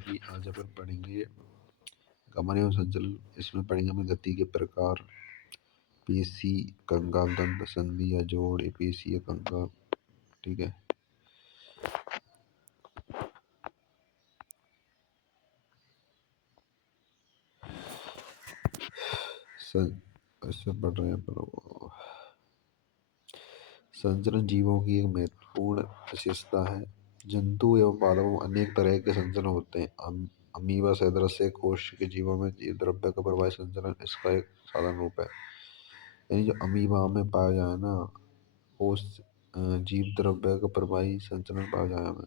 कि आज अपन पढ़ेंगे गमन एवं संचलन। इसमें पढ़ेंगे हमें गति के प्रकार, पेशी, कंकाल, दंत, संधि या जोड़, पेशी या कंकाल। ठीक है। इसमें पढ़ रहे हैं अपन। संचरण जीवों की एक महत्वपूर्ण विशेषता है। जंतु एवं पादपों में अनेक तरह के संचरण होते हैं। अमीबा सदृश कोश के जीवों में जीव द्रव्य का प्रवाही संचरण इसका एक साधारण रूप है। यानी जो अमीबा में पाया जाए ना, उस जीव द्रव्य का प्रवाही संचरण पाया जाए हमें।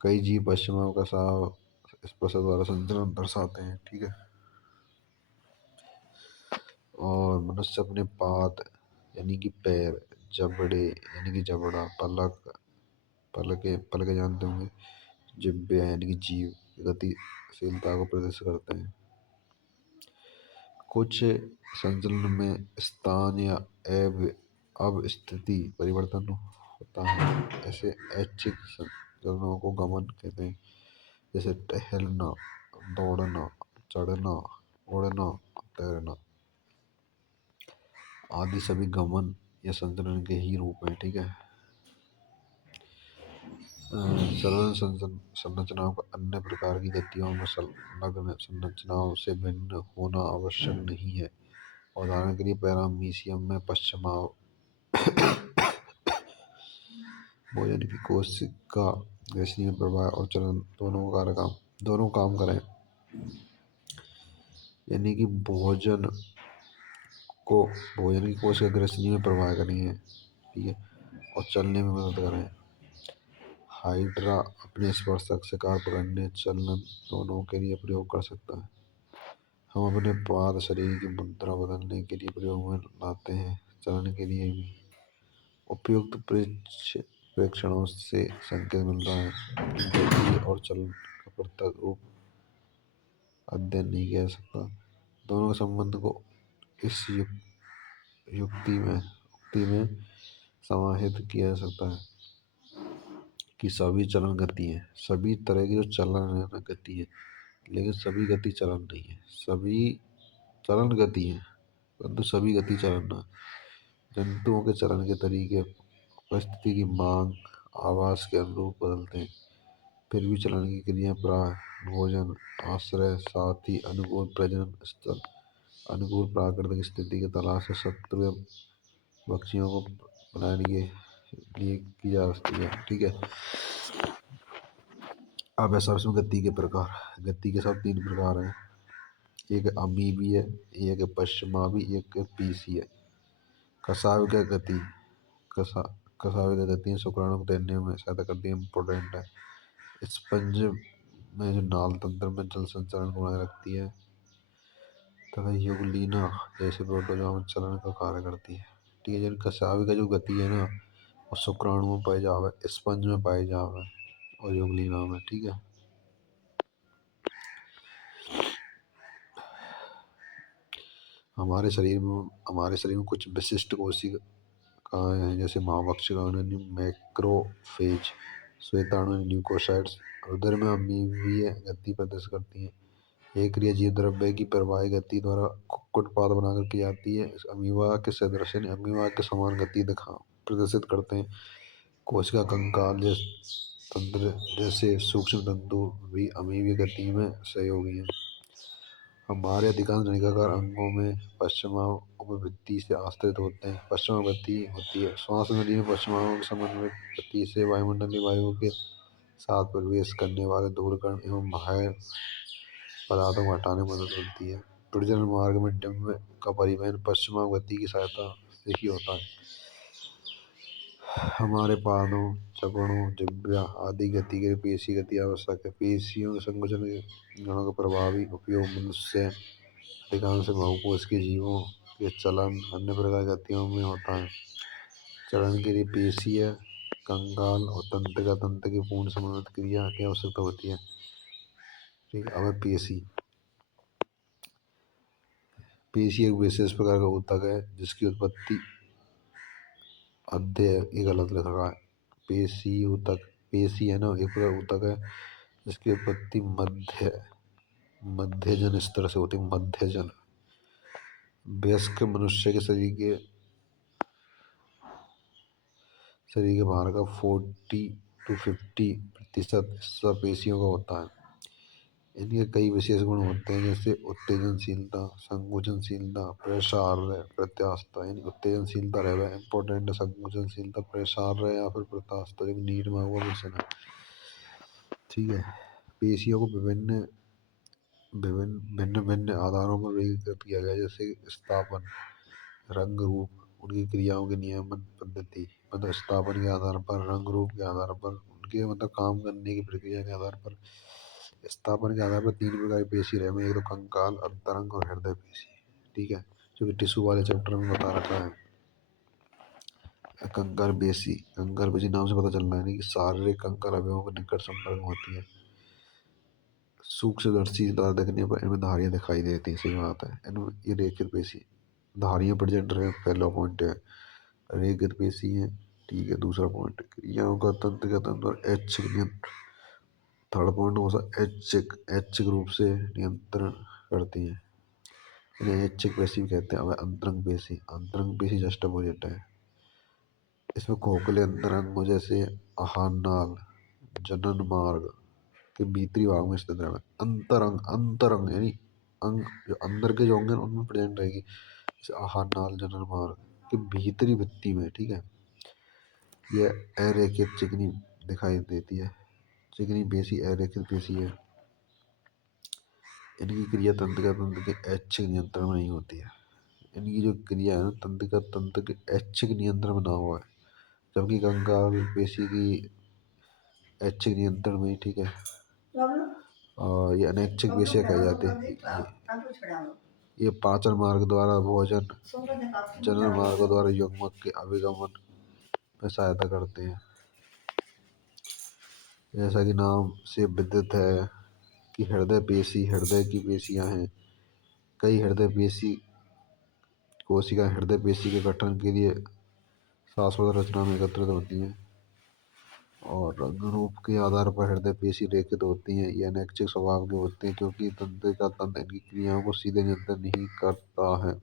कई जीव पश्चिमा का साव स्पर्श द्वारा संचरण दर्शाते हैं। ठीक है। और मनुष्य अपने पाद यानी कि पैर, जबड़े यानी कि जबड़ा, पलके जानते होंगे, जिब्बे यानी कि जीव गतिशीलता को प्रदर्शित करते हैं। कुछ संचलन में स्थान या अवस्थिति परिवर्तन होता है। ऐसे ऐच्छिक संचलनों को गमन कहते हैं, जैसे टहलना, दौड़ना, चढ़ना, उड़ना, तैरना आदि सभी गमन या संचलन के ही रूप हैं। ठीक है। सरल संरचनाओं को अन्य प्रकार की गतियों में संलग्न संरचनाओं से भिन्न होना आवश्यक नहीं है। उदाहरण के लिए पैरामीशियम में पश्चिमा भोजन की कोशिका ग्रसनी में प्रवाह और चलन दोनों काम करें। यानी कि भोजन की कोशिका ग्रसनी में प्रवाह करेंगे। ठीक है। और चलने में मदद करें। हाइड्रा अपने स्पर्शक शिकार पकड़ने, चलन दोनों के लिए प्रयोग कर सकता है। हम अपने पाद शरीर की मुद्रा बदलने के लिए प्रयोग में लाते हैं, चलन के लिए भी। उपयुक्त प्रेक्षणों से संकेत मिलता है कि गति और चलन का पृथक रूप अध्ययन नहीं किया जा सकता। दोनों के संबंध को इस युक्ति में समाहित किया जा सकता है कि सभी चलन गति है। सभी तरह के जो चलन है ना गति है, लेकिन सभी गति चलन नहीं है। सभी चलन गति है परंतु सभी गति चलन ना। जंतुओं के चलन के तरीके परिस्थिति की मांग, आवास के अनुरूप बदलते हैं। फिर भी चलन की क्रिया प्राय भोजन, आश्रय, साथी, अनुकूल प्रजनन स्थल, अनुकूल प्राकृतिक स्थिति की तलाश से शत्रु या पक्षियों को बनाने के लिए की जा सकती है। ठीक है। अब ऐसा उसमें गति के प्रकार। गति के सब 3 प्रकार हैं। एक अमीबी है, एक पश्चिमावी, एक पेशी है। कसाविक गति शुक्राणु को तैरने में सहायता करती है, इम्पोर्टेंट है। स्पंज में जो नाल तंत्र में जल संचरण को बनाए रखती है तथा युगलीना जैसे प्रोटोजोआ चलन का कार्य करती है। ठीक है। कसावी का जो गति है ना, वो शुक्राणु में पाई जावे, स्पंज में पाई जावे और युगलीना में। ठीक है। हमारे शरीर में कुछ विशिष्ट कोशिकाएं हैं, जैसे मांसपेशियां मैक्रोफेज, श्वेताणु ल्यूकोसाइट्स। उदर में अमीबीय गति प्रदर्शित करती हैं। एक क्रिया जीव द्रव्य की प्रवाही गति द्वारा उत्पाद बनाकर की जाती है। अमीबा के सदृश अमीबा के समान गति प्रदर्शित करते हैं। कोशिका कंकाल तंत्र जैसे सूक्ष्म तंतु भी अमीबीय गति में सहयोगी हैं। हमारे अधिकांश निकाकार अंगों में पश्चिमावृत्ति से आश्रित होते हैं। पश्चिमावृत्ति होती है श्वास नली में पश्चिमावृत्ति समन्वयी से वायुमंडलीय वायु के साथ प्रवेश करने वाले धूल कण एवं बाह्य पदार्थों को हटाने में मदद मिलती है। प्रजनन मार्ग में डिंब का परिवहन पश्चिमावृत्ति की सहायता से ही होता है। हमारे पादों, जबड़ों, जिह्वा आदि गति के लिए पेशी गति आवश्यक है। पेशियों के संकोचन के गुणों का प्रभावी उपयोग मनुष्य अधिकांश बहुकोश के जीवों के चलन अन्य प्रकार गतियों में होता है। चलन के लिए पेशीय, कंकाल और तंत्र की पूर्ण समन्वित क्रिया की आवश्यकता होती है। ठीक है। अब पेशी एक विशेष प्रकार का ऊतक है जिसकी उत्पत्ति अध्यय ये गलत लिखा है। पेशी है ना, एक प्रकार ऊतक है जिसकी उत्पत्ति मध्यजन स्तर से होती है। मध्यजन वयस्क मनुष्य के शरीर के बाहर का 40 to 50% हिस्सा पेशियों का होता है। इनके कई विशेष गुण होते हैं, जैसे उत्तेजनशीलता, संकुचनशीलता, प्रसार्य, प्रत्यास्थता। यानी उत्तेजनशीलता रहे इम्पोर्टेंट है, संकुचनशीलता, प्रसार्य या फिर प्रत्यास्थता जो नीट में हुआ क्वेश्चन है। ठीक है। पेशियों को विभिन्न भिन्न भिन्न आधारों पर वर्गीकृत किया गया, जैसे स्थापन, रंग, रूप, उनकी क्रियाओं के नियमन पद्धति। मतलब स्थापन के आधार पर, रंग रूप के आधार पर, उनके मतलब काम करने की प्रक्रिया के आधार पर। स्थापन के आधार पर 3 प्रकार की पेशी रहे हैं, एक तो कंकाल, अंतरंग और हृदय पेशी। ठीक है, जो कि टिश्यू वाले चैप्टर में बता रखा है। कंकाल पेशी नाम से पता चल रहा है कि शारीरिक कंकाल अवयवों के निकट संपर्क में होती है। सूक्ष्मदर्शी द्वारा देखने पर इनमें धारियां दिखाई देती हैं। सही बात है। इनमें ये रेखित पेशी धारियां प्रेजेंट रहे, पहला पॉइंट है। रेखित पेशी है। ठीक है। दूसरा पॉइंट, क्रियाओं का तंत्र और ऐच्छिक नियंत्रण। थर्ड पॉइंट हो सकता ऐच्छिक रूप से नियंत्रण करती है। इन्हें ऐच्छिक पेशी भी कहते हैं। अंतरंग पेशी जस्ट अपोजिट है। इसमें खोखले अंतरंग जैसे आहार नाल, जनन मार्ग के भीतरी भाग में स्थित है। अंतरंग यानी अंग जो अंदर के जो अंग हैं उनमें प्रेजेंट रहेगी, जैसे आहार नाल, जनन मार्ग के भीतरी भित्ति में। ठीक है। यह अरेखित चिकनी दिखाई देती है। चिकनी पेशी अरेखित पेशी है। इनकी क्रिया तंत्रिका तंत्र के ऐच्छिक नियंत्रण में नहीं होती है। इनकी जो क्रिया है ना, तंत्रिका तंत्र के ऐच्छिक नियंत्रण में ना हुआ है, जबकि कंकाल पेशी की ऐच्छिक नियंत्रण में ही। ठीक है। और ये अनैच्छिक पेशियां कही जाती है। ये पाचन मार्ग द्वारा भोजन, जनन मार्ग द्वारा युग्मक के अभिगमन में सहायता करते हैं। जैसा कि नाम से विदित है कि हृदय की पेशियां हैं। कई हृदय पेशी कोशिकाएं हृदय पेशी के गठन के लिए शाश्वत रचना में एकत्रित होती हैं और रंग रूप के आधार पर हृदय पेशी रेखित होती हैं। ये अनैच्छिक स्वभाव के होते हैं क्योंकि तंत्रिका तंत्र इनकी क्रियाओं को सीधे नियंत्रण नहीं करता है।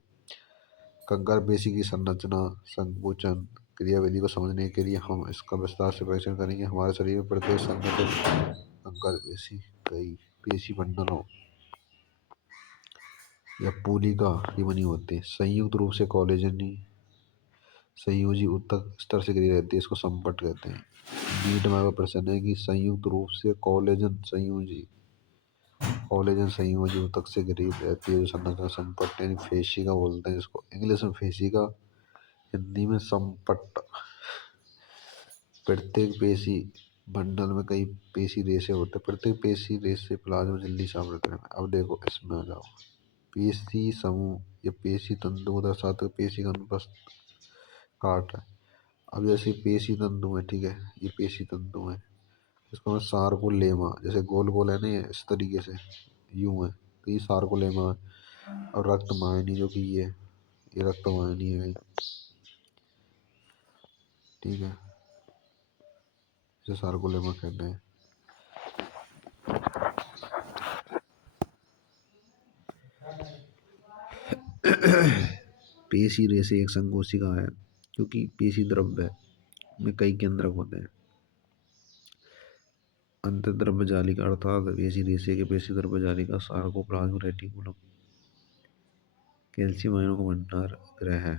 कंकाल पेशी की संरचना, संकुचन क्रियाविधि को समझने के लिए हम इसका विस्तार से परीक्षण करेंगे। हमारे शरीर में प्रत्येक संगठित कंकाल पेशी कई पेशी बंडलों या पूलिका की बनी होती है। संयुक्त रूप से कोलेजनी संयोजी ऊतक स्तर से घिरी रहती है, इसको संपट कहते हैं। नीट में प्रश्न है कि संयुक्त रूप से कोलेजन संयोजी ऊतक से घिरी रहती है जो संरचना संपट यानी फेशिका बोलते हैं जिसको इंग्लिश में फेशिका, हिंदी में संपट। प्रत्येक पेशी बंडल में कई पेशी रेशे होते हैं। प्रत्येक पेशी रेशे प्लाज्मा झिल्ली से आवृत है। अब देखो इसमें आ जाओ, पेशी समूह या पेशी तंतु को दर्शाते हुए पेशी का अनुप्रस्थ काट है। अब जैसे पेशी तंतु है, ठीक है, ये पेशी तंतु है, इसको मैं सार्कोलेमा, जैसे गोल गोल है ना ये इस तरीके से यूं है, तो ये सार्कोलेमा है। और रक्त वाहिनी जो कि ये रक्त वाहिनी है। ठीक है, इसे सार्कोलेमा कहते हैं। पेशी रेशे एक संकोशिका है क्योंकि पेशी द्रव्य में कई केंद्रक होते हैं। अंतर्द्रव्य जालिका अर्थात पेशी रेशे के पेशी द्रव्य जालिका सार्कोप्लाज्म रेटिकुलम कैल्शियम आयनों का भंडार गृह है।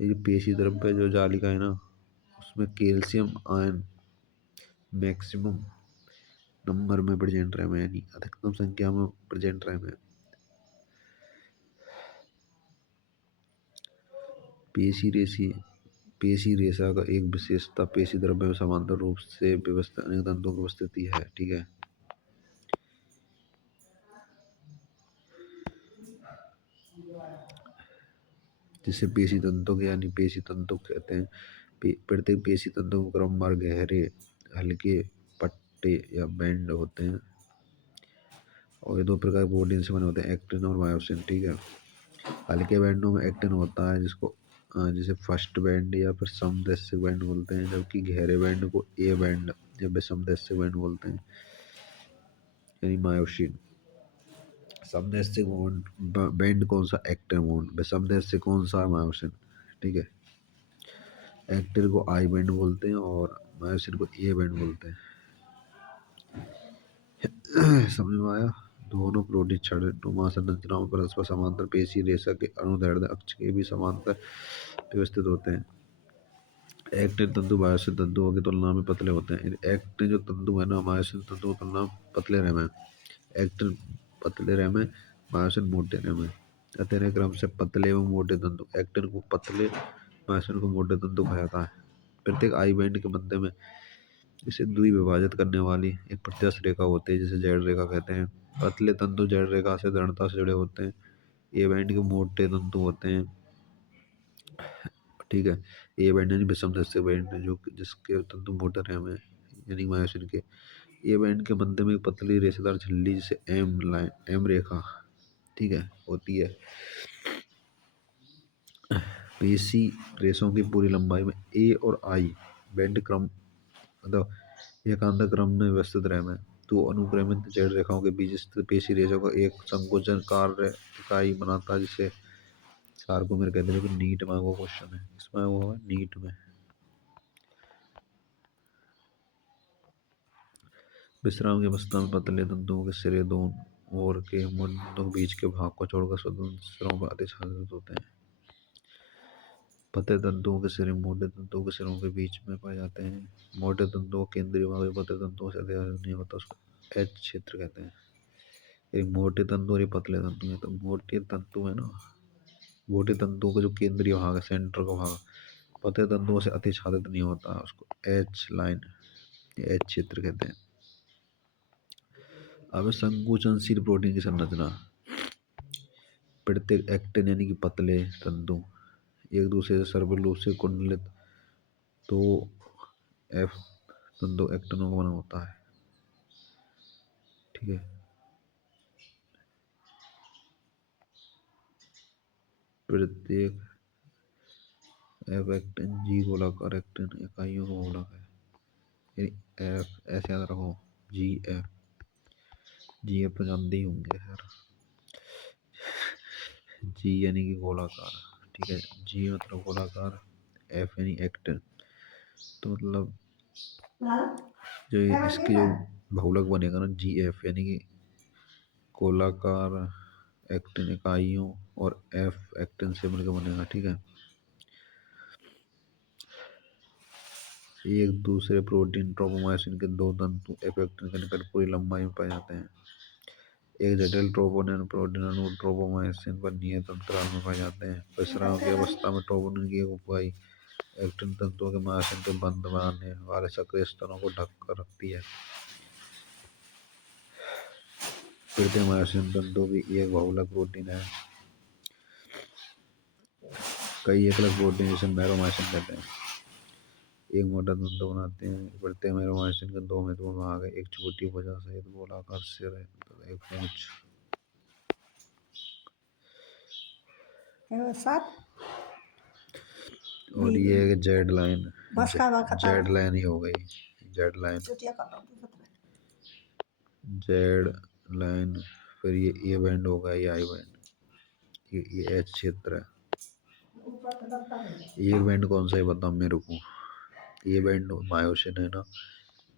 ये पेशी द्रव्य जो जालिका है ना, उसमें कैल्शियम आयन मैक्सिमम नंबर में प्रेजेंट रहे, यानी अधिकतम संख्या में प्रेजेंट रहे। पेशी रेशा का एक विशेषता पेशी द्रव्य में समांतर रूप से व्यवस्थित अनेक तंतुओं की उपस्थिति है। ठीक है। जिसे पेशी तंतु यानी पेशी तंतु कहते हैं। प्रत्येक पेशी तंतु को क्रमवार गहरे हल्के पट्टे या बैंड होते हैं और ये दो प्रकार के प्रोटीन से बने होते हैं, एक्टिन और मायोसिन। ठीक है। हल्के बैंडों में एक्टिन होता है जिसको जिसे फर्स्ट बैंड या फिर समदैशिक बैंड बोलते हैं, जबकि गहरे बैंड को ए बैंड या विषमदैशिक बैंड बोलते हैं। यानी मायोसिन। समदैशिक बैंड कौन सा? Actin bond. समदैशिक कौन सा? मायोसिन। ठीक है, एक्टिन को आई बैंड बोलते हैं और मायोसिन को ए बैंड बोलते हैं। समझ में आया? दोनों प्रोटीन क्षणनुमा संरचनाओं परस्पर समांतर पेशी रेशा के अनुदैर्ध्य अक्ष के भी समांतर व्यवस्थित होते हैं। एक्टिन तंतु मायोसिन तंतुओं की तुलना में पतले होते हैं। एक्टिन जो तंतु है ना, मायोसिन तंतुओं की तुलना में पतले रहते हैं। एक्टिन पतले रहते, मायोसिन मोटे रहते। अतः क्रम से पतले एवं मोटे तंतु। एक्टिन को पतले, मायोसिन को मोटे तंतु कहा जाता है। प्रत्येक आई बैंड के मध्य में इसे द्विविभाजित करने वाली एक प्रत्यक्ष रेखा होती है जिसे जेड रेखा कहते हैं। पतले तंतु जेड रेखा से दृढ़ता से जुड़े होते हैं। ए बैंड के मोटे तंतु होते हैं। ठीक है, ए बैंड यानी विषम दृश्य बैंड जो जिसके तंतु मोटे रहते हैं, यानी मायोसिन के। ए बैंड के मध्य में एक पतली रेशेदार झिल्ली जिसे एम लाइन, एम रेखा, ठीक है, होती है। पेशी रेशों की पूरी लंबाई में ए और आई बैंड क्रम मतलब एकांतर क्रम में व्यवस्थित रहते हैं। तो अनुक्रमित जेड रेखाओं के बीच स्थित पेशी रेशों का एक संकोचन कार्य इकाई बनाता है जिसे सार्कोमेर कहते हैं। लेकिन नीट में वो क्वेश्चन है, इसमें वो है नीट में। विश्राम की अवस्था में पतले तंतुओं के सिरे दोनों ओर के मुंडों के बीच के भाग को छोड़कर स्वतंत्र सिरों पर आच्छादित होते हैं। पतले तंतुओं के सिरे मोटे तंतुओं के सिरों के बीच में पाए जाते हैं। मोटे तंतुओं केंद्रीय भाग जो पतले तंतुओं से अधिक नहीं होता उसको एच क्षेत्र कहते हैं। एक मोटे तंतु और ये पतले तंतु है। तो मोटे तंतु है ना, मोटे तंतुओं का जो केंद्रीय भाग है, सेंटर का भाग, पतले तंतुओं से अतिछादित नहीं होता, उसको एच लाइन, एच क्षेत्र कहते हैं। अब संकुचनशील प्रोटीन की संरचना। प्रत्येक एक्टिन यानी कि पतले तंतु एक दूसरे से सर्पिल रूप से कुंडलित तो एफ तंतु एक्टिनों का बना होता है। ठीक है, प्रत्येक एफ एक्टिन जी गोलाकार एक्टिन इकाइयों का गोलक है। यानी एफ ऐसे याद रखो, जी एफ, जी एफ तो जानते ही होंगे यार। जी यानी कि गोलाकार, ठीक है, जी मतलब गोलाकार, एफ यानी एक्टिन। तो मतलब जो इसकी जो बहुलक बनेगा ना, जी एफ यानी कि गोलाकार एक्टिन इकाइयों और एफ एक्टिन से मिलकर बनेगा। ठीक है, एक दूसरे प्रोटीन ट्रोपोमायोसिन के दो तंतु एफ एक्टिन के निकट पूरी लंबाई में पाए जाते हैं। एक जटिल ट्रोपोनिन प्रोटीन अणु ट्रोपोमायोसिन पर नियत अंतराल में पाए जाते हैं। विश्राम की अवस्था में ट्रोपोनिन की एक इकाई एक्टिन तंतुओं के मायोसिन के बंध बनाने वाले सक्रिय स्तरों को ढक कर रखती है। कृत्रिम मायोसिन तंतु भी एक बहुलक प्रोटीन है। कई एकलक प्रोटीन जिसे मैरोमायोसिन कहते हैं एक मोटा तंतु बनाते हैं। प्रत्येक मैरोमायोसिन के दो महत्वपूर्ण भाग है, एक छोटी भुजा सहित गोलाकार सिर है तथा एक पूंछ। और ये जेड लाइन, जेड लाइन ही हो गई, जेड लाइन, जेड लाइन। फिर ये ए बैंड होगा, ये आई बैंड, ये एच क्षेत्र है। ये बैंड कौन सा है बता मेरे को। ये बैंड मायोसिन है ना,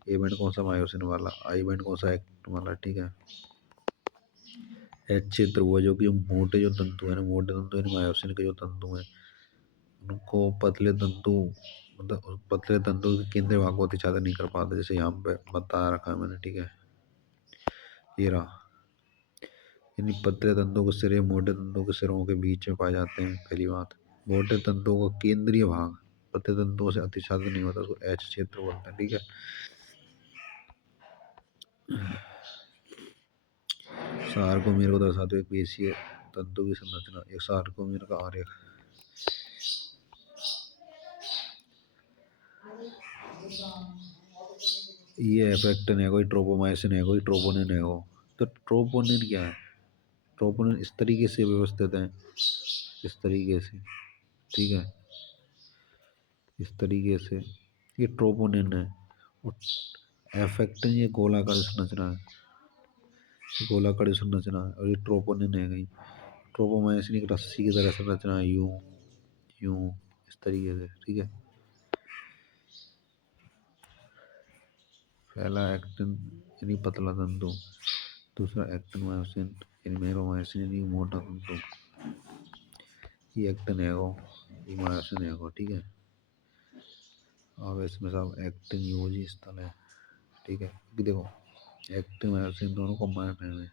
ए बैंड कौन सा? मायोसिन वाला। आई बैंड कौन सा? एक्टिन वाला। ठीक है, एच क्षेत्र वो जो कि मोटे जो तंतु है ना, मोटे तंतु यानी मायोसिन के जो तंतु हैं उनको पतले तंतु मतलब पतले तंतु के केंद्रीय भाग को अतिछादित नहीं कर पाते, जैसे यहाँ पे बता रखा है मैंने। ठीक है, ये रहा, यानी पतले तंतुओं के सिरे मोटे तंतुओं के सिरों के बीच में पाए जाते हैं। पहली बात, मोटे तंतुओं का केंद्रीय भाग पतले तंतुओं से अतिछादित नहीं होता, उसको एच क्षेत्र बोलते हैं। ठीक है, सार्कोमेर को दर्शाते हुए पेशीय तंतु की संरचना। एक सार्कोमेर का आरेख। ये एफेक्टिन है कोई, ट्रोपोमायोसिन है कोई, ट्रोपोनिन है वो। तो ट्रोपोनिन क्या है? ट्रोपोनिन इस तरीके से व्यवस्थित है, इस तरीके से। ठीक है, इस तरीके से ये ट्रोपोनिन है। और एफेक्टिन ये गोलाकार संरचना है। गोलाकार संरचना है और ये ट्रोपोनिन है गई। ट्रोपोमायोसिन एक रस्सी की तरह संरचना है, यूं यूं इस तरीके से, ठीक है। पहला एक्टिन यानी पतला तंतु, दूसरा एक्टिन मायोसिन यानी मेरोमायोसिन यानी मोटा तंतु। ये एक्टिन है वो, ये मायोसिन है वो, ठीक है। अब इसमें सब एक्टिन यूजी स्थल है, ठीक है। क्योंकि देखो एक्टिन मायोसिन दोनों कंबाइंड है,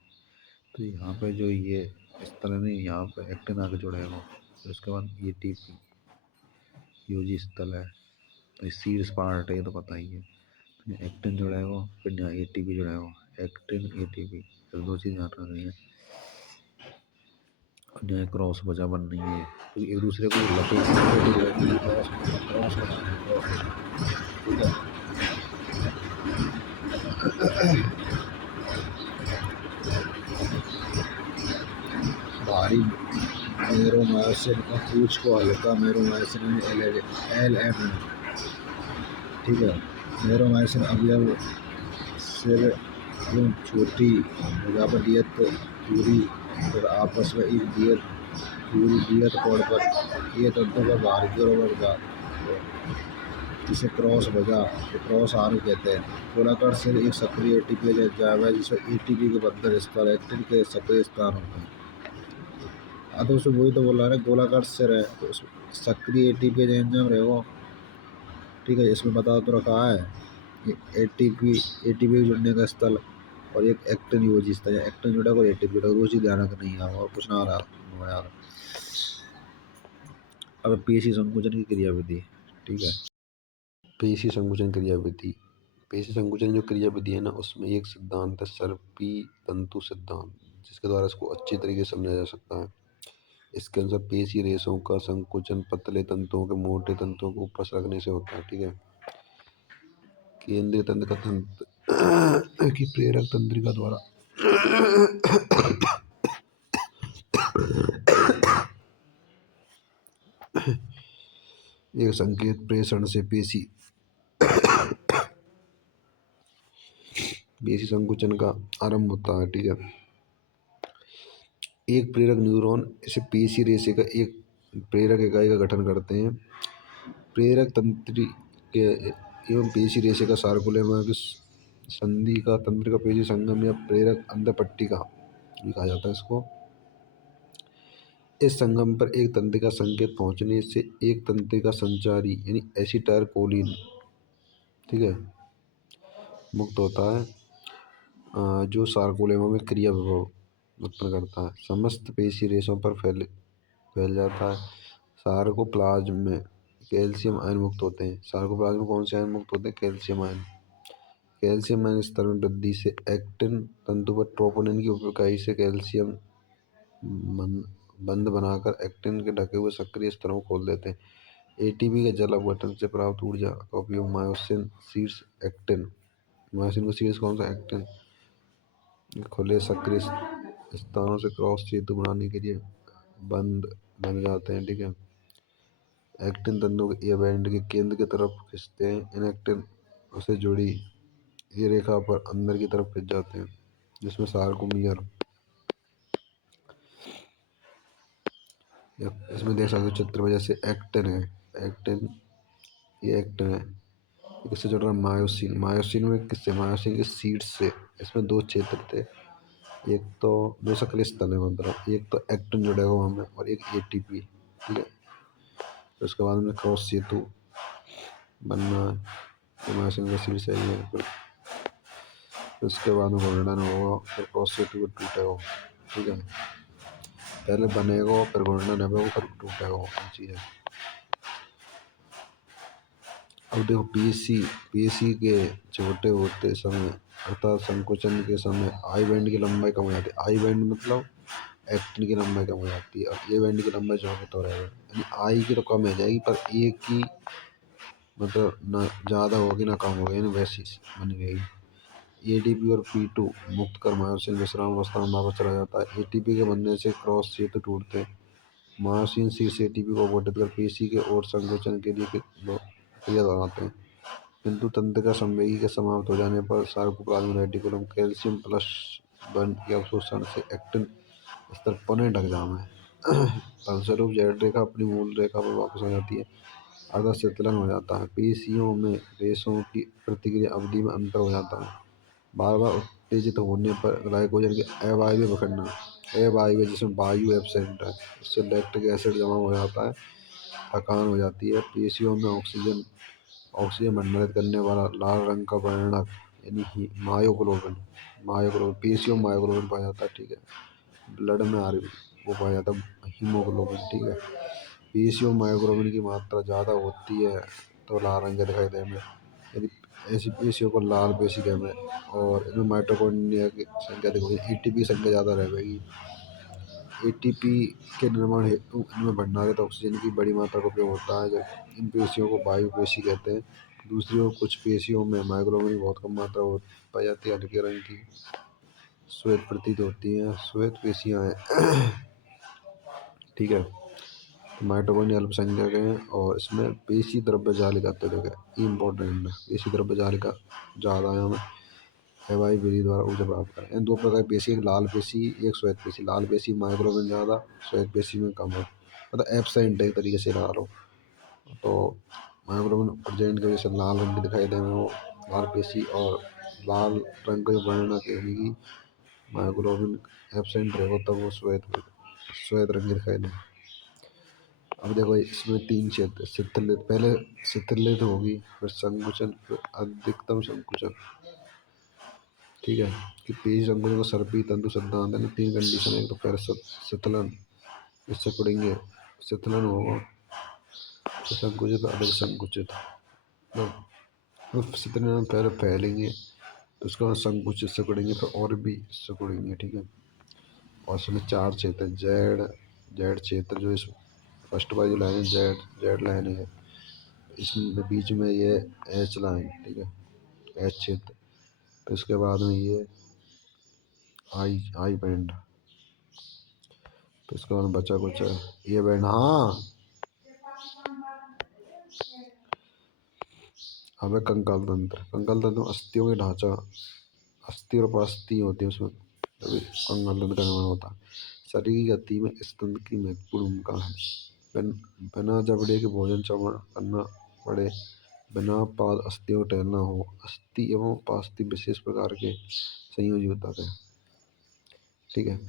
तो यहाँ पे जो ये स्थल है नहीं, यहाँ पे एक्टिन आके जुड़ेगा, फिर उसके बाद एटीपी यूजी स्थल है, तो सीड्स पार्ट है, ये तो पता ही है। एक्टिन जुड़ेगा, फिर यहाँ एटीपी जुड़ेगा, एक्टिन एटीपी, फिर दो चीज़ याद रखनी है। और यहाँ क्रॉस वजह बन रही है, तो एक दूसरे को लपेट क्रॉस बना रहे हैं, ठीक है। भारी मेरोमायोसिन का पूछ को हल्का मेरोमायोसिन एल एम है, ठीक है। मेरोमायोसिन अवयव सिर एवं छोटी भुजापटियत पूरी और आपस में एक पूरी दियत कोण पर ये तंतु का बाहर की ओर बढ़ता, जिसे क्रॉस भजा, क्रॉस आर्म कहते हैं। गोलाकार सिर एक सक्रिय एटीपी एंजाइम है जिसमें एटीपी के बंधन स्थल एक्टिन के सक्रिय स्थान होते हैं। हाँ तो उसमें वही तो बोला है, गोलाकार सिर है तो उसमें सक्रिय एटीपी एंजाइम रहेगा, ठीक है। इसमें बता तो रखा है एटीपी जुड़ने का स्थल और एक एक्टिन यूजी स्थल, एक्टिन जुड़ा और एटीपी जुड़ा, रोज ही ध्यान रखना नहीं है और कुछ ना आ रहा यार। अब पेशी संकुचन की क्रियाविधि, ठीक है। पेशी संकुचन क्रियाविधि, पेशी संकुचन जो क्रियाविधि है ना, उसमें एक सिद्धांत है सर्पी तंतु सिद्धांत, जिसके द्वारा इसको अच्छी तरीके से समझा जा सकता है। इसके अनुसार पेशी रेशों का संकुचन पतले तंतुओं के मोटे तंतुओं को ऊपर सरकने से होता है, ठीक है। केंद्रीय तंत्र का तंत्र की प्रेरक तंत्रिका द्वारा एक संकेत प्रेषण से पेशी संकुचन का आरंभ होता है, ठीक है। एक प्रेरक न्यूरॉन इसे पेशी रेशे का एक प्रेरक इकाई का गठन करते हैं। प्रेरक तंत्र के एवं पेशी रेशे का सार्कोलेमा की संधि का तंत्र का पेशी संगम या प्रेरक अंतःपट्टिका कहा जाता है इसको। इस संगम पर एक तंत्रिका संकेत पहुंचने से एक तंत्रिका संचारी यानी एसिटाइलकोलिन, ठीक है, मुक्त होता है, जो सार्कोलेमा में क्रिया विभव उत्पन्न करता है। समस्त पेशी रेशों पर फैल जाता है। सार्कोप्लाज्म में कैल्शियम आयन मुक्त होते हैं। सार्कोप्लाज्म में कौन से आयन मुक्त होते हैं? Calcium ion. कैल्शियम आयन स्तर में वृद्धि से एक्टिन तंतु पर ट्रोपोनिन की उपइकाई से कैल्शियम बंध बनाकर एक्टिन के ढके हुए सक्रिय स्तरों को खोल देते हैं। एटीपी के जल अपघटन से प्राप्त ऊर्जा का उपयोग मायोसिन शीर्ष एक्टिन, मायोसिन को शीर्ष कौन सा? एक्टिन, खुले सक्रिय स्थानों से क्रॉस सेतु बनाने के लिए बन जाते हैं, ठीक है। एक्टिन तंतु को ए बैंड के केंद्र की तरफ खींचते हैं। इन एक्टिन उसे जुड़ी ये रेखा पर अंदर की तरफ खिंच जाते हैं, जिसमें सार्कोमियर, इसमें देख सकते हो चित्र में, जैसे एक्टिन है, एक्टिन, ये एक्टिन है, किससे जुड़ रहा है? मायोसिन। मायोसिन में किससे? मायोसिन के सीड्स से। इसमें दो क्षेत्र थे, एक तो दो सक्रिय स्थल है, मतलब एक तो एक्टिन जुड़ेगा वहाँ में और एक एटीपी, ठीक है। तो उसके बाद में क्रॉस सेतु बनना है, तो मायोसिन का सीड्स है ये, फिर उसके बाद में घूर्णन होगा, फिर क्रॉस सेतु टूटेगा, ठीक है। पहले बनेगा फिर घूर्णन होगा फिर टूटेगा, चीज़ है। अब देखो पेशी के छोटे होते समय अर्थात संकुचन के समय आई बैंड की लंबाई कम हो जाती है। आई बैंड मतलब एक्टिन की लंबाई कम हो जाती है और ए बैंड की लंबाई जो होता रहेगा, यानी आई की तो कम हो जाएगी पर ए की मतलब ना ज़्यादा होगी ना कम होगी, यानी वैसी बन गई। एटीपी और P2 मुक्त कर मायोसिन विश्राम अवस्था में वापस चला जाता है। एटीपी के बनने से क्रॉस सेतु टूटते हैं। मायोसिन शीर्ष एटीपी को अपघटित कर पेशी के और संकुचन के लिए क्रिया दोहराते हैं। किंतु तंत्रिका संवेगी के समाप्त हो जाने पर सार्कोप्लाज्म रेटिकुलम कैल्शियम प्लस बन के अवशोषण से एक्टिन स्तर पुनः ढक जाना है। फलस्वरूप जेड रेखा अपनी मूल रेखा पर वापस आ जाती है, अर्ध शीतलन हो जाता है। पेशियों में रेशों की प्रतिक्रिया अवधि में अंतर हो जाता है। बार बार उत्तेजित होने पर ग्लाइकोजन के अवायवीय विखंडन, अवायवीय जिसमें वायु एब्सेंट है, उससे लैक्टिक एसिड जमा हो जाता है, थकान हो जाती है। पेशियों में ऑक्सीजन ऑक्सीजन भंडारित करने वाला लाल रंग का वर्णक यानी मायोग्लोबिन, मायोग्लोबिन पेशियों में मायोग्लोबिन पाया जाता है, ठीक है। ब्लड में वो पाया जाता है हीमोग्लोबिन, ठीक है। पेशियों में मायोग्लोबिन की मात्रा ज़्यादा होती है तो लाल रंग के दिखाई देंगे, यदि ऐसी पेशियों को लाल पेशी कहते हैं। और इनमें माइटोकॉन्ड्रिया की संख्या देखोगे, एटीपी संख्या ज़्यादा रहेगी। एटीपी के निर्माण हेतु इनमें भंडारित ऑक्सीजन की बड़ी मात्रा का उपयोग होता है, जब इन पेशियों को वायु पेशी कहते हैं। दूसरी ओर कुछ पेशियों में माइग्लोबिन की बहुत कम मात्रा पाई जाती है, हल्के रंग की श्वेत प्रतीत होती हैं, श्वेत पेशियां हैं, ठीक है। माइटोकॉन्ड्रिया अल्पसंख्यक हैं और इसमें पेशी द्रव्य जालिका अत्यधिक है, इम्पोर्टेंट है। पेशी द्रव्य जालिका ज़्यादा है, हमें हवाई विधि द्वारा ऊर्जा प्राप्त करें। इन दो प्रकार की पेशी, एक लाल पेशी एक श्वेत पेशी। लाल पेशी माइग्लोबिन ज़्यादा, श्वेत पेशी में कम है, मतलब एब्सेंट है एक तरीके से लगा लो। तो माइग्लोबिन प्रेजेंट की वजह से लाल रंग की दिखाई देंगे वो लाल पेशी, और लाल रंग का जो वर्णक है यानी कि माइग्लोबिन एब्सेंट रहेगा तब वो श्वेत रंग की दिखाई दे। अब देखो इसमें तीन क्षेत्र, शिथिलित, पहले शिथिलित होगी, फिर संकुचन, फिर अधिकतम संकुचन, ठीक है। कि पेशी संकुचन को सर्पी तंतु सिद्धांत है, तीन कंडीशन है। एक तो पहले शीतलन, इससे पढ़ेंगे शीतलन होगा, तो संकुचित, अधिक संकुचित, तो शीतलन में पहले फैलेंगे, तो उसके बाद संकुचित सिकुड़ेंगे, फिर और भी सिकुड़ेंगे, ठीक है। और इसमें चार क्षेत्र, जेड जेड क्षेत्र, जो इस फर्स्ट वाली लाइन है जेड जेड लाइन है, इसमें बीच में ये एच लाइन, ठीक है, एच क्षेत्र। फिर उसके बाद में ये आई आई बैंड, फिर उसके बाद में बचा कुछ है ये बैंड, हाँ। हमें कंकाल तंत्र अस्थियों के ढांचा, अस्थि और उपास्थि होती है उसमें, तभी कंकाल तंत्र का निर्माण होता है। शरीर की गति में इस तंत्र की महत्वपूर्ण भूमिका है। बिना जबड़े के भोजन चबा करना पड़े, बिना पाद अस्थियों टहलना हो, अस्थि एवं उपास्थि विशेष प्रकार के संयोजी होता है, ठीक है।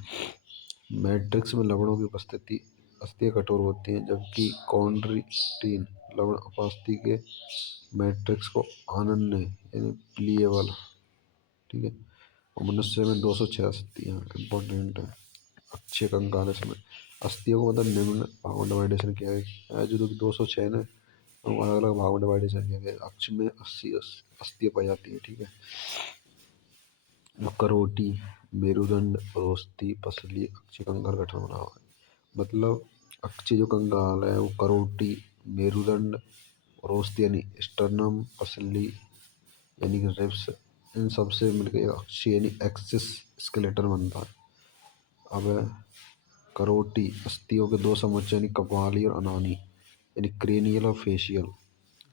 मैट्रिक्स में लवणों की उपस्थिति, अस्थियां कठोर होती हैं, जबकि कॉन्ड्रिटिन लवण उपास्थि के मैट्रिक्स को आनन्य यानी प्लीएबल, ठीक है। और मनुष्य में 206 अस्थियां इंपॉर्टेंट है। अक्षीय कंकाल, इसमें अस्थियों को मतलब निम्न भागों में डिवाइडेशन किया गया है, जो कि 206 ने अलग अलग भागों में डिवाइडेशन किया गया। अक्ष में 80 अस्थियां पाई जाती है, ठीक है। करोटी, मेरुदंड, रोस्ती, पसली अक्षीय कंकाल गठन बना हुआ है। मतलब अक्षीय जो कंकाल है वो करोटी, मेरुदंड, रोस्ती यानी स्टर्नम, पसली यानी कि रिब्स, इन सब से मिलकर अक्षीय यानी एक्सिस स्केलेटन बनता है। अब करोटी अस्थियों के दो समुच्चय यानी कपाली और अनानी, यानी क्रेनियल और फेशियल।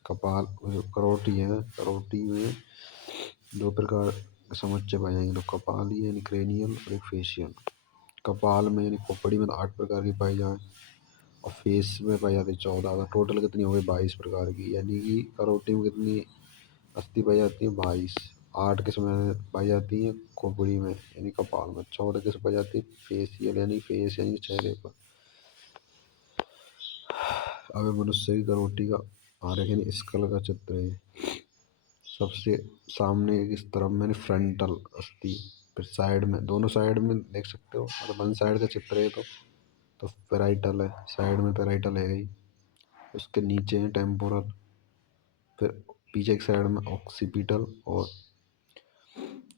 कपाल करोटी है, करोटी में दो प्रकार के समुच्चय पाए जाएंगे, तो कपाली यानी क्रेनियल और एक फेशियल। कपाल में यानी खोपड़ी में 8 प्रकार की पाई जाए, और फेस में पाई जाती है 14, तो टोटल कितनी हो गई 22 प्रकार की। यानी कि करोटी में कितनी अस्थि पाई जाती है 22, 8 किस्में पाई जाती हैं खोपड़ी में यानी कपाल में, 14 किस्म पाई जाती है फेशियल यानी फेस यानी चेहरे पर। अब मनुष्य की करोटी का आरेख यानी स्कल का चित्र है। सबसे सामने इस तरफ में फ्रंटल अस्थि, फिर साइड में, दोनों साइड में देख सकते हो, मतलब वन साइड का चित्र है तो पेराइटल है, साइड में पेराइटल है ही। उसके नीचे है टेम्पोरल, फिर पीछे की साइड में ऑक्सीपिटल, और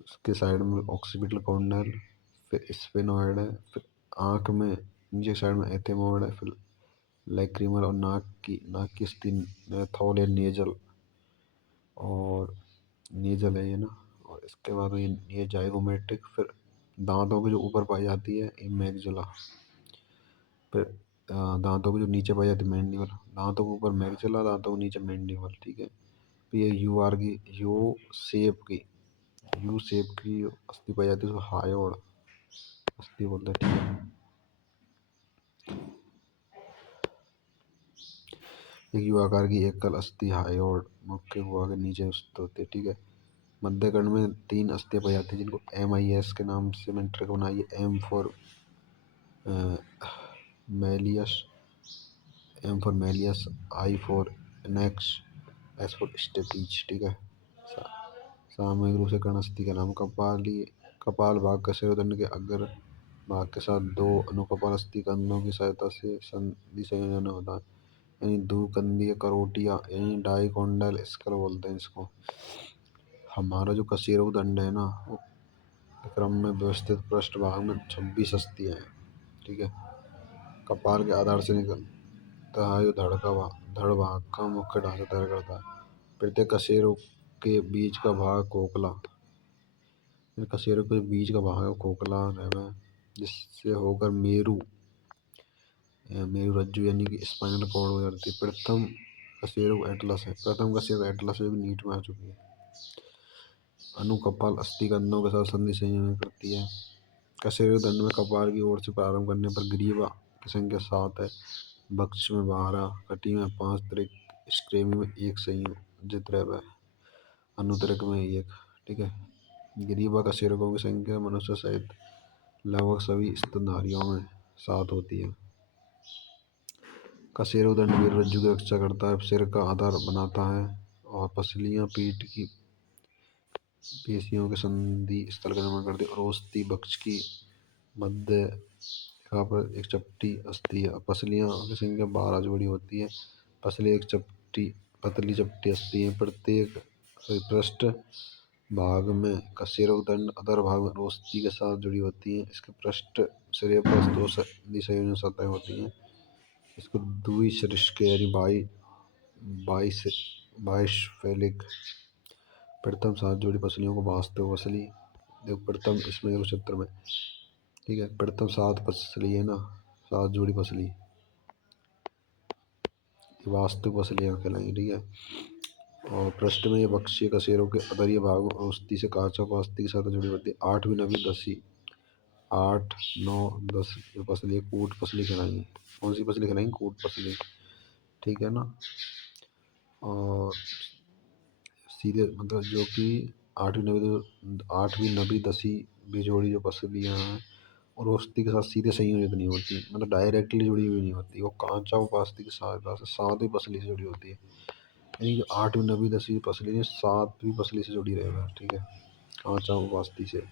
उसके साइड में ऑक्सीपिटल कॉर्नर, फिर स्फेनॉइड है, फिर आँख में नीचे साइड में एथेमॉइड है, फिर लैक्रिमल, और नाक की स्थिति थॉल या नेजल, और नेजल है ये ना। और इसके बाद ये जाइगोमेट्रिक, फिर दांतों के जो ऊपर पाई जाती है ये मैक्जुला, फिर दांतों के जो नीचे पाई जाती है मैंडिबल, दांतों के ऊपर मैक्जुला, दांतों के नीचे मैंडिबल, ठीक है। फिर ये यू शेप की यू शेप की अस्थि पाई जाती है उसको हायोड अस्थि बोलते हैं, ठीक है। एक यू आकार की एकल अस्थि हायोड मुख्य गुहा के नीचे स्थित होती है, ठीक है। मध्यकर्ण में 3 अस्थियां पाई जाती है जिनको MIS के नाम से मैंने ट्रिक बनाई है। M for malleus, M for malleus, I for incus, S for stapes, ठीक है। सामूहिक रूप से कर्ण अस्थि का नाम कपाली कपाल भाग का शेरुदंड के अग्र भाग के साथ 2 अनुकपाल अस्थि कंधों की सहायता से संधि संयोजन होता है, यानी द्विकंधीय करोटिया यानी डाइकोंडाइल स्कल बोलते हैं इसको। हमारा जो कशेरुक दंड है ना वो क्रम में व्यवस्थित पृष्ठ भाग में 26 अस्थियां हैं, ठीक है। कपाल के आधार से निकलता है जो धड़ भाग का मुख्य ढांचा तैयार करता है। प्रत्येक कशेरुक के बीच का भाग खोखला, कशेरुक के बीच का भाग है खोखला है, जिससे होकर मेरु रज्जु यानी कि स्पाइनल कॉर्ड हो जाती है। प्रथम कशेरुक एटलस है, प्रथम कशेरुक एटलस है जो नीट में आ चुकी है। अनुकपाल अस्थि कंधों के साथ संधि संयोजन करती है। कशेरुक दंड में कपाल की ओर से प्रारंभ करने पर ग्रीवा की संख्या 7 है, वक्ष में 12, कटी में 5, स्क्रेमी में 1 संयोजित है, अनुतरक में 1, ठीक है। ग्रीवा कशेरुकों की संख्या मनुष्य सहित लगभग सभी स्तनधारियों में 7 होती है। कशेरुक दंड वीररज्जु की रक्षा करता है, सिर का आधार बनाता है और पसलियां पीठ की पेशियों के संधि स्थल का निर्माण करती है। और ओस्ती वक्ष की मध्य रेखा पर एक चपटी अस्थि है। पसलियों की संख्या 12 जोड़ी होती है। पसली एक पतली चपटी अस्थि है। प्रत्येक पृष्ठ भाग में कशेरुक दंड अधर भाग में ओस्ती के साथ जुड़ी होती है। इसके पृष्ठ सिरे पर 2 संधि संयोजन सतहें होती हैं। इसको द्विसरिष्क यानी बाइसफेलिक। प्रथम 7 जोड़ी पसलियों को वास्तविक पसली, देखो प्रथम इसमें देखो चित्र में, ठीक है। प्रथम 7 पसली है ना, 7 जोड़ी पसली वास्तविक पसलियाँ कहलाएंगी, ठीक है। और पृष्ठ में ये वक्षीय कशेरुक के अदरीय भाग और ओस्ती से काचा पास्ती के साथ जुड़ी होती है। 8वीं 9वीं 10वीं 8 9 10 जो पसली है कूट पसली कहलाएंगी। कौन सी पसली कहलाएंगी? कूट पसली, ठीक है ना। और सीधे मतलब जो कि 8वीं 9वीं 10वीं भी जोड़ी जो पसलियाँ हैं और ओस्ती के साथ सीधे संयोजित नहीं होती, मतलब डायरेक्टली जुड़ी हुई नहीं होती। वो कांचा उपास्थि की सहायता से 7वीं पसली से जुड़ी होती है, यानी कि 8वीं 9वीं 10वीं पसली ने 7वीं पसली से जुड़ी रहेगा, ठीक है, कांचा उपास्थि से,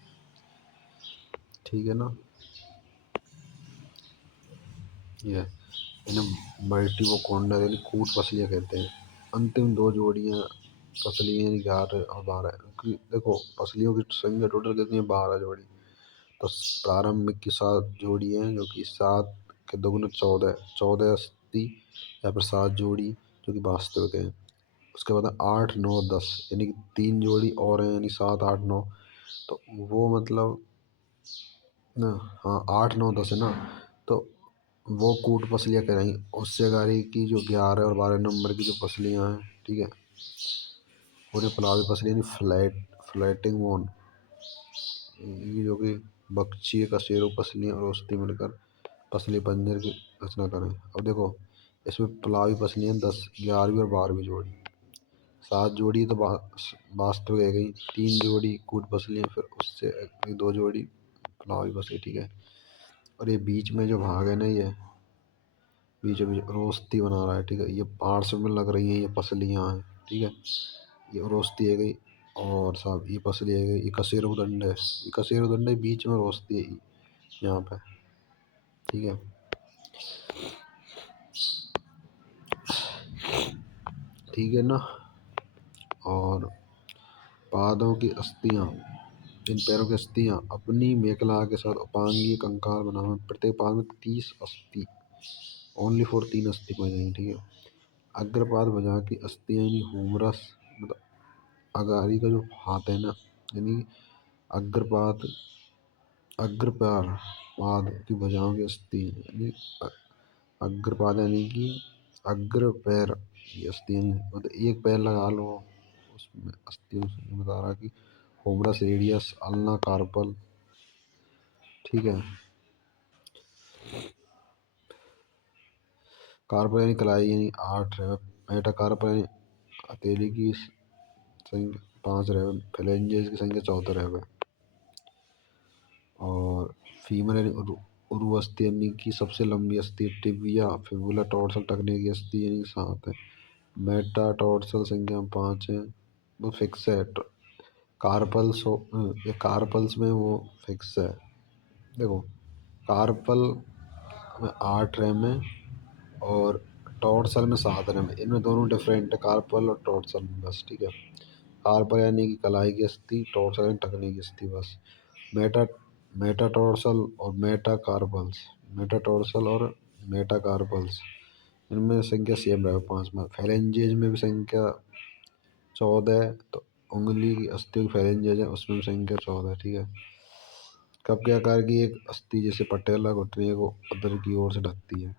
ठीक है ना। ये इन्हें मल्टीवोकोंडा यानी कूट पसलियाँ कहते हैं। अंतिम 2 जोड़ियाँ पसलियाँ यानी 11 और 12, क्योंकि देखो पसलियों की संख्या टोटल कितनी है? 12 जोड़ी। तो प्रारंभिक की 7 जोड़ी हैं जो कि 7 के दोगुने 14, 14 अस्थि या फिर 7 जोड़ी जो कि वास्तविक है। उसके बाद 8 9 10 यानी कि 3 जोड़ी और हैं, यानी 7 8 9, तो वो मतलब ना, हाँ 8 9 10 है ना, तो वो कूट पसलियाँ कहलाएंगी। उससे आगे की जो 11 और 12 नंबर की जो पसलियाँ हैं, ठीक है, उन्हें पलावी पसली यानी फ्लैटिंग बोन, ये जो कि बख्ची कशेरुक पसलियाँ और ओस्ती मिलकर पसली पंजर की रचना करें। अब देखो इसमें पलावी पसलियाँ 10 11वीं और 12वीं जोड़ी, 7 जोड़ी तो वास्तविक है गई, 3 जोड़ी कूट पसलियाँ, फिर उससे अगली 2 जोड़ी पलावी पसली, ठीक है। और ये बीच में जो भाग है ना, ये बीचों बीच रोस्ती बना रहा है, ठीक है। ये पार्श्व में लग रही हैं, ये पसलियाँ हैं, ठीक है। ये रोस्ती है गई और साहब ये पसली है गई, ये कशेरुक दंड है, ये कशेरुक दंड है, बीच में रोस्ती है यहाँ पे, ठीक है। ठीक है ना। और पादों की अस्थियाँ, इन पैरों की अस्थियाँ अपनी मेखला के साथ उपांगीय कंकाल बना हुआ, प्रत्येक पाद में 30 अस्थि, ओनली फॉर 3 अस्थि पाई जाएंगी, ठीक है। अग्रपाद भुजा की अस्थियाँ यानी हुमरस, मतलब अगाड़ी का जो हाथ है ना, यानी अग्रपाद अग्रपाद पाद की भुजाओं की अस्थि यानी अग्रपाद यानी कि अग्र पैर की अस्थि, मतलब एक पैर लगा लो उसमें अस्थि, उसमें बता रहा कि होमरस, रेडियस, अल्ना, कार्पल। ठीक है। कार्पल यानी कलाई यानी 8 है। मेटाकार्पल यानी हथेली की संख्या 5 रहे। फेलेंजेस की संख्या 14 रहे। और फीमर यानी उरु अस्थि यानी कि सबसे लंबी अस्थि। टिबिया, फिबुला, टॉर्सल टखने की अस्थि यानी 7 है। मेटा टॉर्सल संख्या 5 है, वो फिक्स है। कार्पल्स हो, ये कार्पल्स में वो फिक्स है। देखो, कार्पल में 8 रैम है और टॉर्सल में 7 रैम है। इनमें दोनों डिफरेंट है, कार्पल और टॉर्सल में बस। ठीक है। कार्पल यानी कि कलाई की अस्थि, टॉर्सल यानी टखने की अस्थि बस। मेटा मेटाटॉर्सल और मेटाकार्पल्स। मेटाटॉर्सल और मेटाकार्पल्स इनमें संख्या सेम रहे 5 में। फेरेंजेज में भी संख्या 14 है। तो उंगली की अस्थि की फेरेंजेज है, उसमें भी संख्या 14 है। ठीक है। कप के आकार की एक अस्थि जैसे पटेला घुटने को अधर की ओर से ढकती है,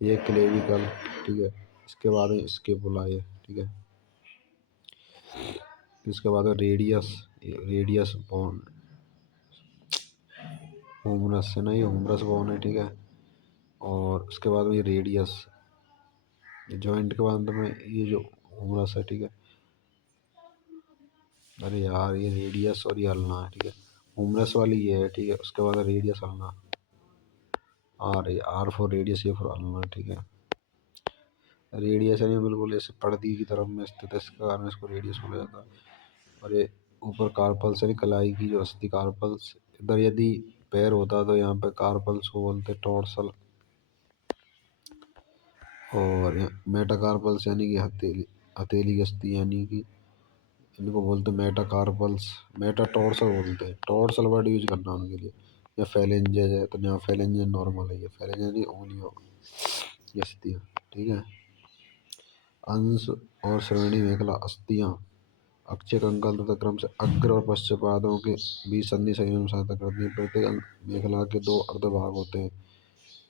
ये क्लेविकल। ठीक है। इसके बाद में स्केपुला ये। ठीक है। इसके बाद में रेडियस। रेडियस बोन, होमरस है ना, ये होमरस बोन है। ठीक है। और उसके बाद में ये रेडियस, जॉइंट के बाद में ये जो होमरस है। ठीक है। अरे यार, ये रेडियस और ये अल्ना है। ठीक है। होमरस वाली ये है। ठीक है। उसके बाद radius ulna, R for radius, U for ulna. ठीक है। रेडियस यानी बिल्कुल ऐसे पर्दी की तरफ में स्थित है, इसके कारण इसको रेडियस बोला जाता है। और ये ऊपर कार्पल्स यानी कलाई की जो अस्थि, कार्पल्स। इधर यदि पैर होता तो यहाँ पे कार्पल्स को बोलते टॉर्सल। और मेटाकार्पल्स यानी कि हथेली, हथेली की अस्थि यानी कि इनको बोलते मेटाकार्पल्स। मेटाटॉर्सल बोलते हैं, टॉर्सल वर्ड यूज करना उनके लिए। या फेलेंजेज है तो यहाँ फेलेंजेज नॉर्मल है, ये फेलेंजेज नहीं ओनली ये अस्थियाँ। ठीक है। अंश और श्रेणी मेखला अस्थियाँ अक्षय कंकाल तथा क्रम से अग्र और पश्च पादों के बीच संधि संयोजन में सहायता करती है। प्रत्येक मेखला के 2 अर्ध भाग होते हैं।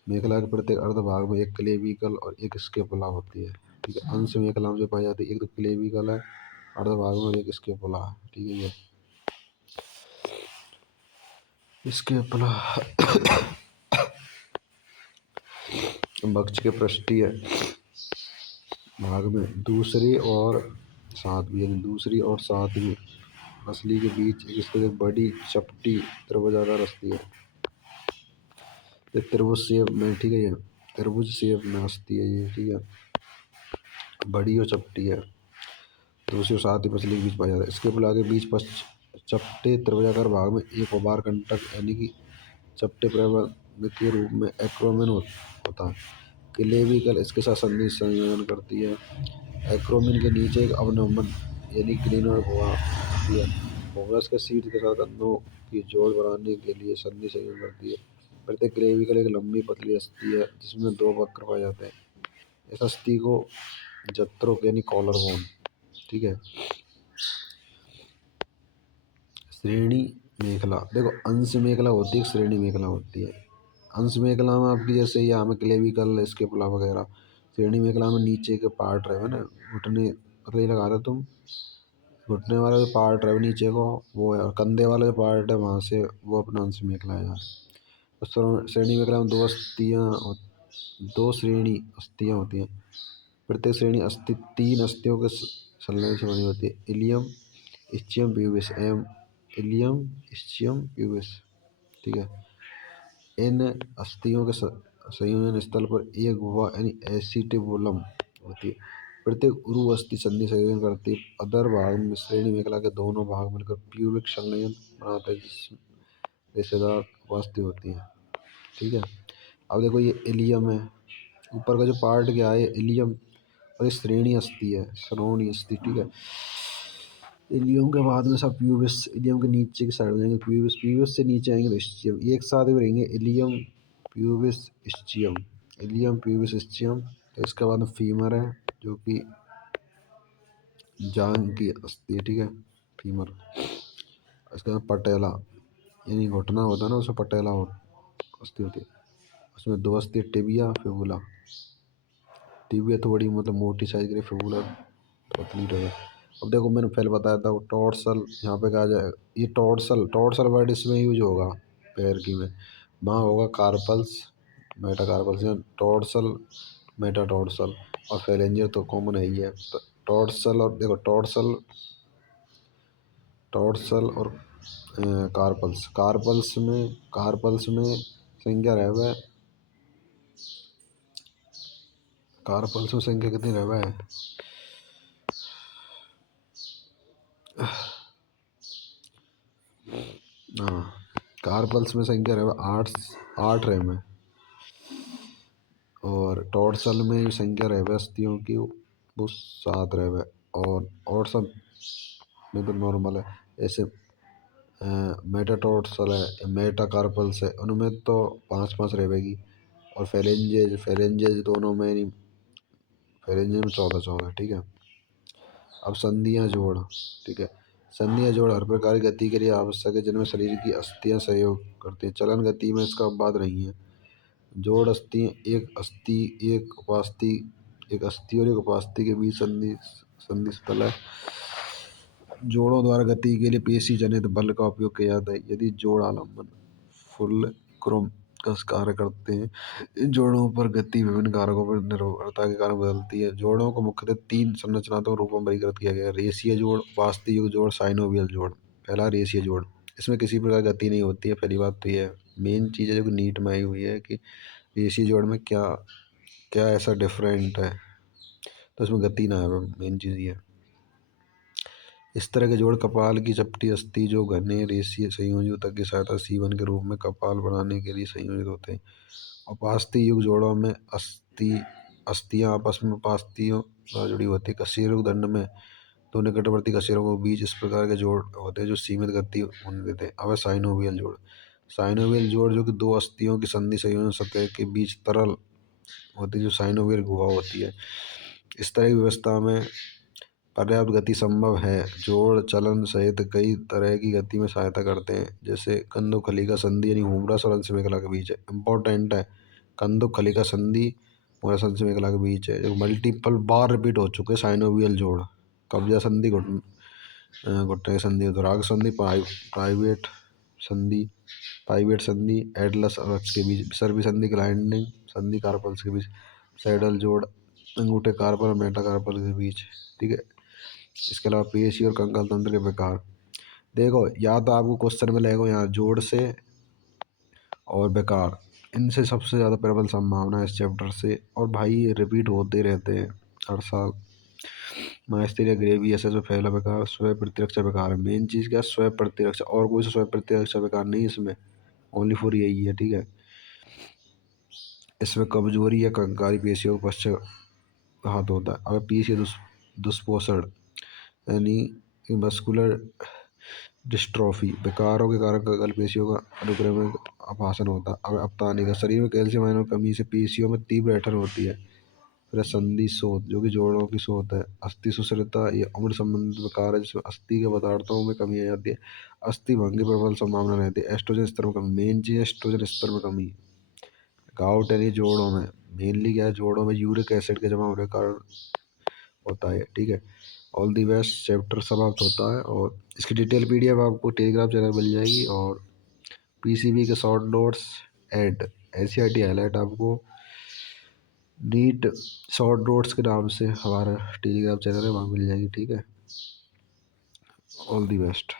मेखला के प्रत्येक अर्ध भाग में एक क्लेविकल और एक स्केपुला होती है। ठीक है। अंश मेखला में जो पाई जाती है, एक तो क्लेविकल है अर्ध भाग में और एक स्केपुला है। ठीक है। ये स्केपुला वक्ष के पृष्ठीय भाग में दूसरी और सातवीं यानी दूसरी और सातवीं मसली के बीच स्थित एक बड़ी चपटी त्रिभुजाकार अस्थि है। ये त्रिभुज शेप में। ठीक है। ये त्रिभुज शेप में अस्थि है ये। ठीक है। बड़ी और चपटी है, दूसरी और सातवीं मसली के बीच पाया जाता है। इसके बुला के बीच चपटे त्रिभुजाकार भाग में एक उभार कंटक यानी कि चपटे प्रबंध के रूप में एक्रोमिन होता है। क्लेविकल इसके साथ संधि संयोजन करती है। एक्रोमिन के नीचे एक अवनमन यानी क्लीनर हुआ होती है। होमरस के सीट के साथ अंधों की जोड़ बनाने के लिए संधि संयोजन करती है। प्रत्येक क्लेविकल एक लंबी पतली अस्थि है जिसमें 2 वक्र पाए जाते हैं। इस अस्थि को जत्रोक यानी कॉलर बोन। ठीक है। श्रेणी मेखला, देखो अंश मेखला होती है, श्रेणी मेखला होती है। अंश मेखला में आपकी जैसे यहाँ में क्लेविकल स्केपुला वगैरह। श्रेणी मेखला में नीचे के पार्ट रहे ना, घुटने मतलब ये लगा रहे तुम, घुटने वाला जो पार्ट रहे नीचे को वो है, और कंधे वाला जो पार्ट है वहाँ से वो अपना अंश मेखला है यार। तो श्रेणी मेखला में 2 श्रेणी अस्थियाँ होती हैं। प्रत्येक श्रेणी अस्थि 3 अस्थियों के संलग्न से बनी होती है। Ilium, ischium, pubis. Ilium, ischium, pubis. ठीक है। इन अस्थियों के संयोजन स्थल पर एक गुहा यानी एसिटिबुलम होती है। प्रत्येक उरु अस्थि संधि संयोजन करती है। अधर भाग में श्रेणी मेखला के दोनों भाग मिलकर प्यूबिक संलयन बनाते हैं जिसमें रेशेदार अस्थि होती है। ठीक है। अब देखो ये इलियम है, ऊपर का जो पार्ट क्या है इलियम, और ये श्रेणी अस्थि है, श्रोणी अस्थि। ठीक है। इलियम के बाद में सब प्यूबिस, इलियम के नीचे की साइड में जाएंगे प्यूबिस, प्यूबिस से नीचे आएंगे तो इस्चियम, एक साथ ही रहेंगे ilium, pubis, ischium. Ilium, pubis, ischium. तो इसके बाद में फीमर है जो कि जांघ की अस्थि। ठीक है। फीमर। इसके बाद पटेला यानी घुटना होता है ना, उसमें पटेला अस्थि होती है। उसमें 2 अस्थि, टिबिया, फिबुला। टिबिया थोड़ी मतलब मोटी साइज की, फिबुला पतली रहे। अब देखो मैंने पहले बताया था वो टॉर्सल, यहाँ पे कहा जाए ये टॉर्सल, टॉर्सल वर्ड इसमें यूज होगा पैर की में, वहाँ होगा कार्पल्स, मेटाकार्पल्स या टॉर्सल, मेटाटॉर्सल, और फेलेंजर तो कॉमन है ही है। तो टॉर्सल और देखो टॉर्सल, टॉर्सल और कार्पल्स, कार्पल्स में संख्या रहे, कार्पल्स में संख्या कितनी रहे है, हाँ कार्पल्स में संख्या रहे आठ, आठ रहे में, और टॉर्सल में संख्या रहे अस्थियों की वो सात रहे, और सब में तो नॉर्मल है। ऐसे मेटाटॉर्सल है, मेटाकार्पल्स है, उनमें तो पाँच पाँच रहेगी, और फेरेंजेज, फेरेंजेज दोनों में नहीं, फेरेंजेज में चौदह चौदह, ठीक है। अब संधियाँ जोड़, ठीक है, संधियाँ जोड़ हर प्रकार की गति के लिए आवश्यक है जिनमें शरीर की अस्थियाँ सहयोग करती हैं, चलन गति में इसका अपवाद नहीं है। जोड़ अस्थि, एक अस्थि, एक उपास्थि, एक अस्थि और एक उपास्थि के बीच संधि, संधि स्थल है। जोड़ों द्वारा गति के लिए पेशी जनित बल का उपयोग किया जाता है। यदि जोड़ आलम्बन फुल क्रोम का कार्य करते हैं, इन जोड़ों पर गति विभिन्न कारकों पर निर्भरता के कारण बदलती है। जोड़ों को मुख्यतः तीन संरचनात्मक रूपों में वर्गीकृत किया गया है: रेषीय जोड़, उपास्थि युग जोड़, साइनोवियल जोड़। पहला रेषीय जोड़, इसमें किसी प्रकार गति नहीं होती है। पहली बात तो ये है, मेन चीज़ है जो कि नीट में आई हुई है कि रेषीय जोड़ में क्या क्या ऐसा डिफरेंट है तो इसमें गति ना है, मेन चीज़ ये है। इस तरह के जोड़ कपाल की चपटी अस्थि जो घने रेषीय संयोजों की सहायता सीवन के रूप में कपाल बनाने के लिए संयोजित होते हैं। उपास्थि युग जोड़ों में अस्थियां आपस में उपास्थियों द्वारा जुड़ी होती है। कशेरुक दंड में दो निकटवर्ती कशेरुकों के बीच इस प्रकार के जोड़ होते हैं जो सीमित गति होने देते हैं। अब साइनोवियल जोड़, साइनोवियल जोड़ जो कि दो अस्थियों की संधि संयोजन सतह के बीच तरल होती है जो साइनोवियल गुहा होती है। इस तरह की व्यवस्था में पर्याप्त गति संभव है। जोड़ चलन सहित कई तरह की गति में सहायता करते हैं, जैसे कंदुक खलिका संधि यानी हुमरस और अंश मेखला के बीच है, इम्पोर्टेंट है। कंदुक खलिका संधि हुमरस अंश मेखला के बीच है जो मल्टीपल बार रिपीट हो चुके साइनोवियल जोड़। कब्जा संधि, घुटने की संधि, धुराग संधि, प्राइवेट संधि, पाइवेट संधि, एडलस और अक्ष के बीच, सर्वी संधि, ग्लाइंडिंग संधि, कार्पल्स के बीच, सैडल जोड़, अंगूठे कार्पल और मेटाकार्पल के बीच, ठीक है। इसके अलावा पेशी और कंकाल तंत्र के प्रकार, देखो या तो आपको क्वेश्चन में लगेगा यहाँ जोड़ से और बेकार, इनसे सबसे ज़्यादा प्रबल संभावना है इस चैप्टर से, और भाई ये रिपीट होते रहते हैं हर साल। माइस्थीनिया ग्रेवियस है जो पहला प्रकार स्व प्रतिरक्षा प्रकार है। मेन चीज़ क्या है, स्व प्रतिरक्षा, और कोई स्व प्रतिरक्षा प्रकार नहीं इसमें, ओनली फॉर यही है, ठीक है। इसमें कमजोरी या कंकाली पेशियों का पक्षघात होता है। अगर पेशी दुष्पोषण यानी मस्कुलर डिस्ट्रॉफी, विकारों के कारण कंकाल पेशियों का अनुक्रमिक अपहासन होता है। अब अपतानी का, शरीर में कैल्शियम आयनों की कमी से पेशियों में तीव्र ऐंठन होती है। फिर संधि शोथ जो कि जोड़ों की शोथ है। अस्थि सुसरिता ये उम्र संबंधित विकार है जिसमें अस्थि के पदार्थों में कमी आ जाती है। अस्थि भंग की प्रबल संभावना रहती है। एस्ट्रोजन स्तर में कमी, मेन चीज एस्ट्रोजन स्तर में कमी। गाउट यानी जोड़ों में, मेनली क्या है, जोड़ों में यूरिक एसिड के जमा होने के कारण होता है, ठीक है। ऑल दी बेस्ट, चैप्टर समाप्त होता है, और इसकी डिटेल पीडीएफ आपको टेलीग्राम चैनल मिल जाएगी, और पीसीबी के short notes and NCERT highlight आपको नीट शॉर्ट नोट्स के नाम से हमारा टेलीग्राम चैनल है, वहाँ मिल जाएगी, ठीक है। All the best.